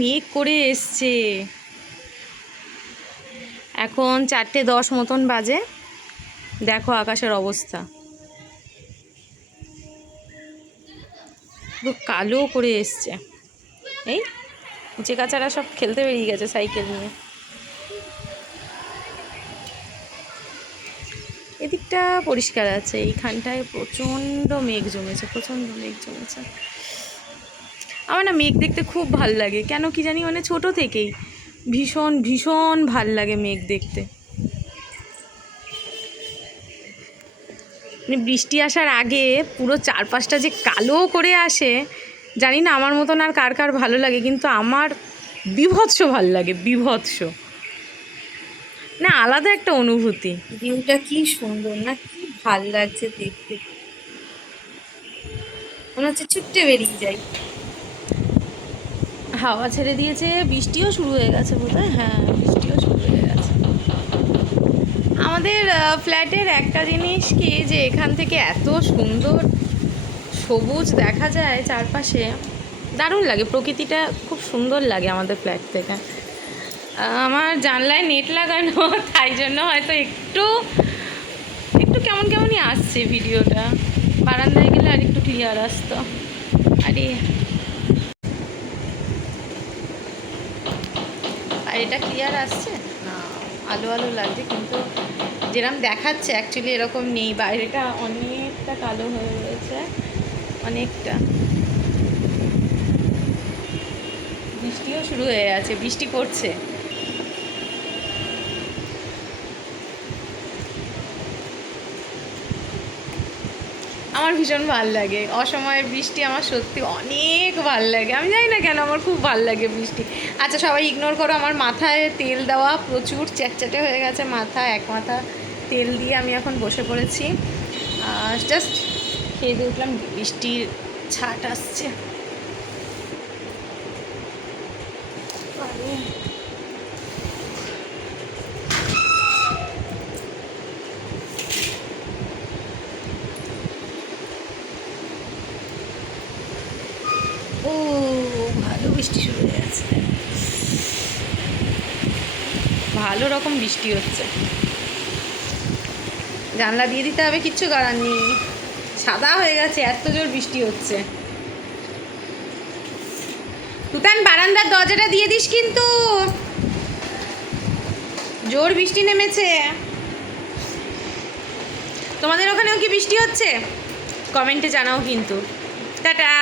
মেঘ করে এসছে। এখন 4:10 মতন বাজে। দেখো আকাশের অবস্থা, পুরো কালো করে এসছে। এই যে কাচারা সব খেলতে বেরিয়ে গেছে সাইকেল নিয়ে। এদিকটা পরিষ্কার আছে, এইখানটায় প্রচণ্ড মেঘ জমেছে, প্রচণ্ড মেঘ জমেছে। আমার না মেঘ দেখতে খুব ভাল লাগে, কেন কি জানি, মানে ছোট থেকেই ভীষণ ভীষণ ভাল লাগে মেঘ দেখতে। মানে বৃষ্টি আসার আগে পুরো চারপাশটা যে কালো করে আসে, জানি না আমার মতন আর কার কার ভালো লাগে, কিন্তু আমার বীভৎস ভাল লাগে, বীভৎস। না আলাদা একটা অনুভূতি। ভিউটা কি সুন্দর না, কি ভাল লাগছে দেখতে, মনে হচ্ছে ছুটে বেরিয়ে যাই। হাওয়া ছেড়ে দিয়েছে, বৃষ্টিও শুরু হয়ে গেছে বোধহয়। হ্যাঁ, বৃষ্টিও শুরু হয়ে গেছে। আমাদের ফ্ল্যাটের একটা জিনিস কি, যে এখান থেকে এত সুন্দর সবুজ দেখা যায় চারপাশে, দারুণ লাগে, প্রকৃতিটা খুব সুন্দর লাগে আমাদের ফ্ল্যাট থেকে। আমার জানলায় নেট লাগানো, তাই জন্য হয়তো একটু একটু কেমন কেমনই আসছে ভিডিওটা। বারান্দায় গেলে আর একটু ক্লিয়ার আসতো। আরে আর এটা ক্লিয়ার আসছে না, আলো আলো লাগছে, কিন্তু যেরকম দেখাচ্ছে অ্যাকচুয়ালি এরকম নেই। বাইরেটা অনেকটা কালো হয়ে রয়েছে, অনেকটা। বৃষ্টিও শুরু হয়ে গেছে, বৃষ্টি পড়ছে। আমার ভীষণ ভাল লাগে অসময়ের বৃষ্টি, আমার সত্যি অনেক ভাল লাগে। আমি জানি না কেন, আমার খুব ভাল লাগে বৃষ্টি। আচ্ছা সবাই ইগনোর করো, আমার মাথায় তেল দেওয়া প্রচুর চ্যাটচ্যাটে হয়ে গেছে মাথা, এক মাথা তেল দিয়ে আমি এখন বসে পড়েছি। জাস্ট খেয়ে দিয়ে উঠলাম, বৃষ্টির ছাট আসছে। ও ভালো বৃষ্টি শুরু হয়ে গেছে, ভালো রকম বৃষ্টি হচ্ছে। জানলা দিয়ে দিতে হবে, কিচ্ছু করার নেই, সাদা হয়ে গেছে, এত জোর বৃষ্টি হচ্ছে। তুতান বারান্দার দরজাটা দিয়ে দিস, কিন্তু জোর বৃষ্টি নেমেছে। তোমাদের ওখানেও কি বৃষ্টি হচ্ছে? কমেন্টে জানাও কিন্তু। টাটা।